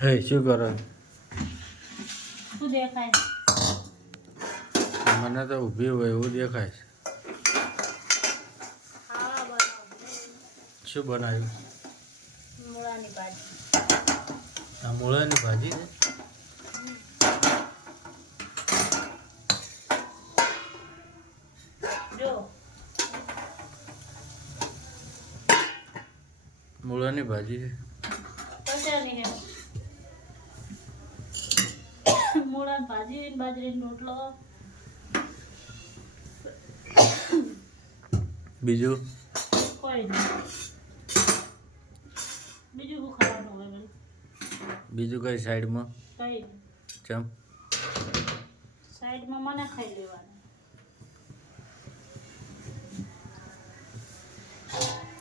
હે શું કરો? શું દેખાય? મને તો ઊભી હોય એવું દેખાય છે. ખાવા બનાવું. શું બનાવ્યું? મૂળાની ભાજી. આ મૂળાની ભાજી છે. જો મૂળાની ભાજી છે. કશાની હે? મૂળાની ભાજી, બાજરીનો રોટલો. બીજું કોઈ નહીં. બીજું શું ખાવાનું હોય વળી? બીજું કઈ સાઈડમાં? કઈ નહીં. ચમ સાઈડમાં મને ખાઈ લેવાનું.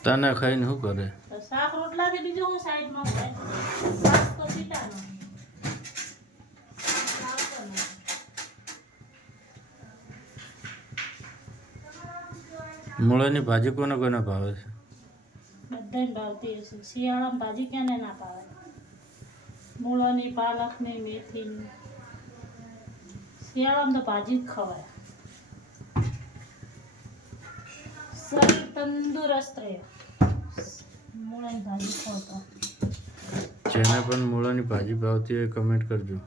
તને ખાઈને શું કરે? તો શાક રોટલાથી બીજું હું સાઈડમાં ખાય? શાક તો પીટાનો. મૂળાની ભાજી કોને કોને ભાવે છે? બધાને ભાવતી હશે. શિયાળામાં ભાજી ક્યાંને ના ભાવે? મૂળાની, પાલકની, મેથીની. શિયાળામાં તો ભાજી જ ખવાય. શરીર તંદુરસ્ત રહે. મૂળાની ભાજી ખાવ તો. જેને પણ મૂળાની ભાજી ભાવતી હોય કમેન્ટ કરજો.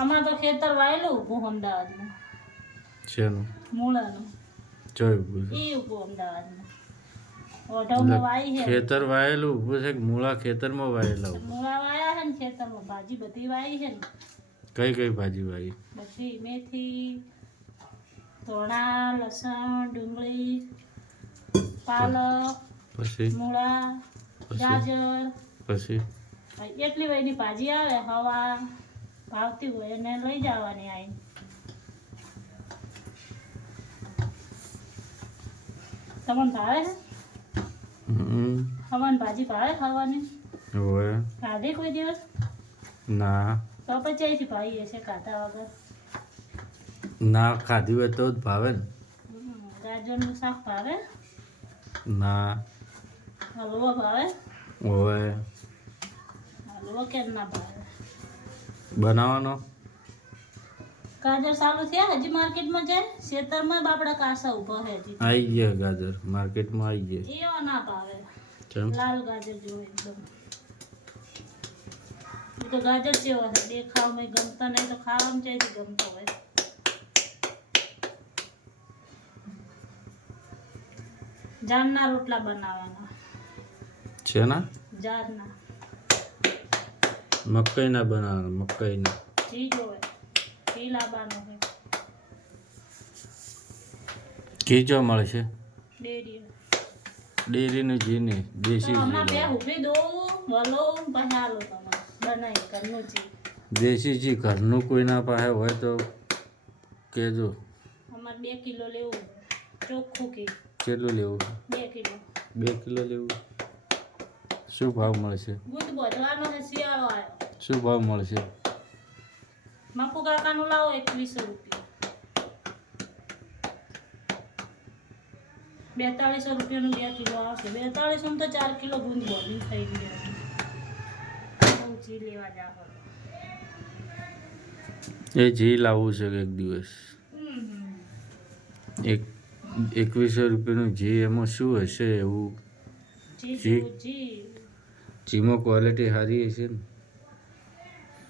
અમારે તો ખેતર વાયેલું ઊભું અમદાવાદમાં. શેનું? મૂળાનું. જોયું બધું. એ ઊભું અમદાવાદમાં. ઓઢવમાં વાઈ છે. ખેતર વાયેલું ઊભું છે કે મૂળા ખેતરમાં વાયેલા? મૂળા વાયા છે ને ખેતરમાં. ભાજી બધી વાઈ છે ને. કઈ કઈ ભાજી વાવી? બધી મેથી, ધાણા, લસણ, ડુંગળી, પાલક, પછી મૂળા, ગાજર. પછી એટલી વયની ભાજી આવે હવા ભાવતી હોય એને લઈ જવાની આવીને. તમને ભાવે છે? હવાની ભાજી ભાવે ખાવાની? હોય ખાધી કોઈ દિવસ? ના તો પછી અહીંથી ભાઈ હશે ખાધા વગર. ના ખાધી હોય તો જ ભાવે ને. ગાજરનું શાક ભાવે? ના હલવો ભાવે? હોય હલવો કેમ ના ભાવે? બનાવવાનો. ગાજર ચાલુ થયા હજી માર્કેટમાં જાય? ખેતરમાં બાપડા કાસા ઊભા છે હજી. આવી ગયા ગાજર માર્કેટમાં આવી ગયા. એવો ના ભાવે. ચમ લાલ ગાજર જેવો એકદમ. એ તો ગાજર જેવો છે દેખાવમાં ગમતો નહીં તો ખાવામાં ક્યાંથી ગમતો હોય. જારના રોટલા બનાવવાના. છે ના જારના. મકાઈના બનાવવાના મકાઈના. ઘી જોવે. ઘી લાવવાનું હોય. ઘી જો મળે છે? ડેરી. ડેરીનું ઘી નહીં દેશી ઘી હમણાં બે લાવો. ઉભી દઉં વલો પછી હાલો તમારે બનાવી ઘરનું ઘી. દેશી ઘી ઘરનું કોઈ ના પાસે હોય તો કહેજો. અમારે 2 કિલો લેવું ચોખ્ખું ઘી. કેટલું લેવું? 2 કિલો. 2 કિલો લેવું. શું ભાવ મળશે? ગુંદ બોધવાનો છે શિયાળો આવ્યો. શું ભાવ મળશે? મકુ કાકાનું લાવો 2100 રૂપિયા. 4200 રૂપિયાનું 2 કિલો આવશે. 4200 તો 4 કિલો ગુંદ બોધી થઈ ગઈ. બહુ ઘી લેવા જાવ. એ ઘી લાવવું છે એક દિવસ. 2100 રૂપિયાનું ઘી એમાં શું હશે એવું? ઘી ઘીમાં ક્વોલિટી સારી હશે ને?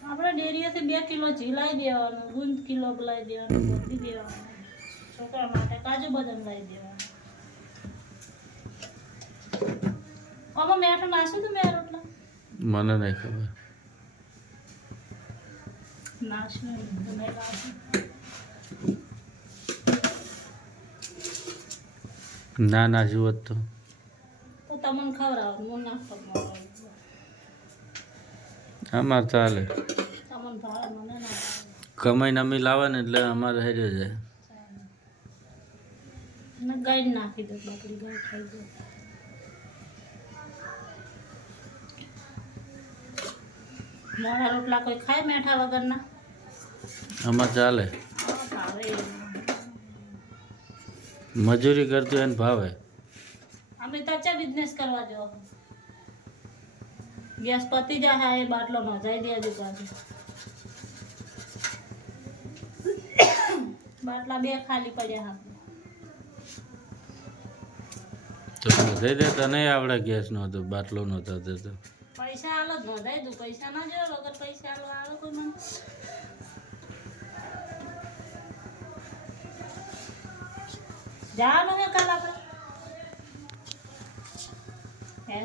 આપણે ડેરીએથી 2 કિલો ઘી લાવી દેવાનું. ગુંદ કિલો લાવી દેવાનું. બોધી દેવાનું. છોકરા માટે કાજુ બદામ લાવી દેવાનું. આમાં મેઠું નાખ્યું તું મેં રોટલા? મને નહીં ખબર. નાખ્યું નહીં તો મેં નાખ્યું. ના નાખ્યું હોત તો તો તમને ખવડાવો હું નાખતો અમારે ચાલે. તમને ભાવે મને ના ભાવે. કમાઈને અમે લાવે ને એટલે અમારે હેડે જાય. ને ગાય નાખી દો બકરી ગાય ખાઈ દો. મોડા રોટલા કોઈ ખાય મેઠા વગરના? અમારે ચાલે. ભાવે મજૂરી કરતી હોય ને ભાવે. અમે તો ચા બિઝનેસ કરવા જો ગેસ પતી જાય એ બાટલો નોંધાઈ દેજો પાછું. બાટલા 2 ખાલી પડ્યા આપણે. તો નોંધાઈ દેતા નહીં આવડે ગેસ નહોતો બાટલો નહોતો દેતો. પૈસા આલો જ નોંધાઈ દઉં. પૈસા ના જોયો વગર પૈસા આલો કોઈ મને. જવાનું હે કાલ આપણે હે